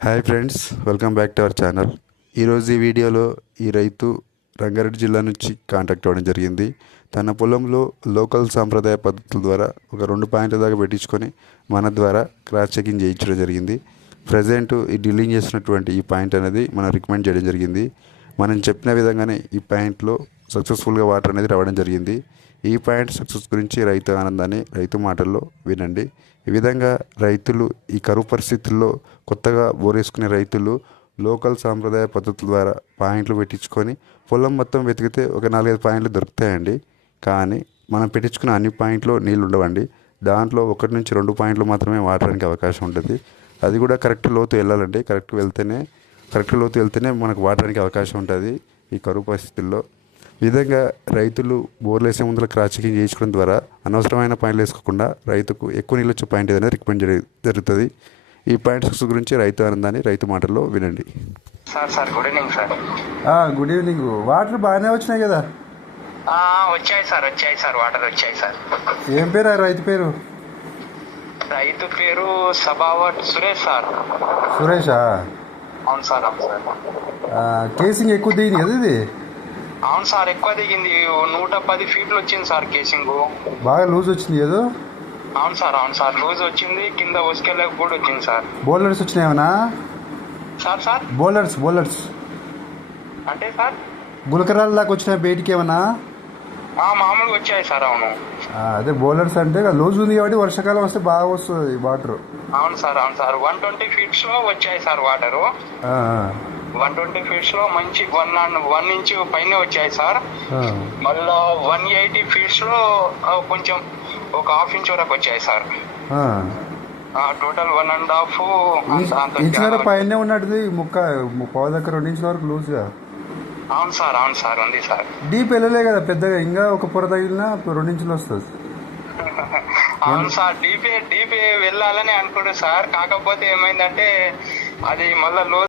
Hi friends welcome back to our channel ఈరోజు ఈ వీడియోలో ఈ రైతు రంగారెడ్డి జిల్లా నుంచి కాంటాక్ట్ అవ్వడం జరిగింది. తన పొలంలో లోకల్ సాంప్రదాయ పద్ధతుల ద్వారా ఒక రెండు పాయింట్ల దాకా పెట్టించుకొని మన ద్వారా క్రాస్ చెకింగ్ చేయించడం జరిగింది. ప్రజెంట్ ఈ డీలింగ్ చేసినటువంటి ఈ పాయింట్ అనేది మనం రికమెండ్ చేయడం జరిగింది. మనం చెప్పిన విధంగానే ఈ పాయింట్లో సక్సెస్ఫుల్గా వాటర్ అనేది రావడం జరిగింది. ఈ పాయింట్ సక్సెస్ గురించి రైతు ఆనందాన్ని రైతు మాటల్లో వినండి. ఈ విధంగా రైతులు ఈ కరువు పరిస్థితుల్లో కొత్తగా బోరేసుకునే రైతులు లోకల్ సాంప్రదాయ పద్ధతుల ద్వారా పాయింట్లు పెట్టించుకొని పొలం మొత్తం వెతికితే ఒక నాలుగైదు పాయింట్లు దొరుకుతాయండి. కానీ మనం పెట్టించుకున్న అన్ని పాయింట్లు నీళ్ళు ఉండవండి. దాంట్లో ఒకటి నుంచి రెండు పాయింట్లు మాత్రమే వాడడానికి అవకాశం ఉంటుంది. అది కూడా కరెక్ట్ లోతు వెళ్ళాలండి. కరెక్ట్ వెళ్తేనే కరెక్ట్ లోతు వెళ్తేనే మనకు వాడడానికి అవకాశం ఉంటుంది ఈ కరువు పరిస్థితుల్లో. విధంగా రైతులు బోర్లు వేసే ముందర క్రాస్ చెకింగ్ చేయించుకోవడం ద్వారా అనవసరమైన పాయింట్లు వేసుకోకుండా రైతుకు ఎక్కువ నీళ్ళు వచ్చే పాయింట్ ఏదైనా రికమెండ్ జరి- జరుగుతుంది. ఈ పాయింట్ సక్సెస్ గురించి రైతు ఆనందాన్ని రైతు మాటల్లో వినండి. Sir sir good evening sir. ఆ, గుడ్ ఈవినింగ్. వాటర్ బాగానే వచ్చినాయి కదా? ఆ, వచ్చాయి సార్ వచ్చాయి సార్ వాటర్ వచ్చాయి సార్. ఏం పేరు రైతు పేరు? రైతు పేరు సబావట్ సురేష్ సార్. సురేషా? అవును సార్ అవును సార్. కేసింగ్ ఎక్కువ దిగింది కదా ఇది? అవును సార్ ఎక్కువ దిగింది. నూట పది ఫీట్లు వచ్చింది సార్ కేసింగ్ బాగా లూజ్ వచ్చింది ఏదో? అవును సార్ అవును సార్. లూజ్ వచ్చింది కింద ఉసుకెళ్ళకి కూడా వచ్చింది sir. Boulders వచ్చినాయేమన్నా? Sir sir? Bowlers boulders అంటే సార్? గులకరాల దాకా వచ్చినాయి బయటికి ఏమన్నా? మామూలుగా వచ్చాయి సార్ అవును. అదే బౌలర్స్ అంటే లూజ్ ఉంది కాబట్టి వర్షాకాలం వస్తే బాగా వస్తుంది వాటర్. అవును సార్ అవును సార్. వన్ ట్వంటీ ఫీట్స్లో వచ్చాయి సార్ వాటర్. వన్ ట్వంటీ ఫీట్స్లో మంచి వన్ వన్ ఇంచ్ పైన వచ్చాయి సార్. మళ్ళా వన్ ఎయిటీ ఫీట్స్లో కొంచెం ఒక హాఫ్ ఇంచ్ వరకు వచ్చాయి sir. Total one and half ఇంచున్నర పైనే ఉన్నట్టుది ముక్క పావు దగ్గర రెండు ఇంచుల వరకు లూజ్గా అవును సార్ అవును సార్ ఉంది సార్. డీప్ వెళ్ళలే కదా పెద్దగా ఇంకా ఒక పొర తగిలినా రెండు ఇంచులు వస్తుంది. అవును సార్ డీపీ డీపీ వెళ్ళాలని అనుకుంటే సార్. కాకపోతే ఏమైందంటే అది మళ్ళా లో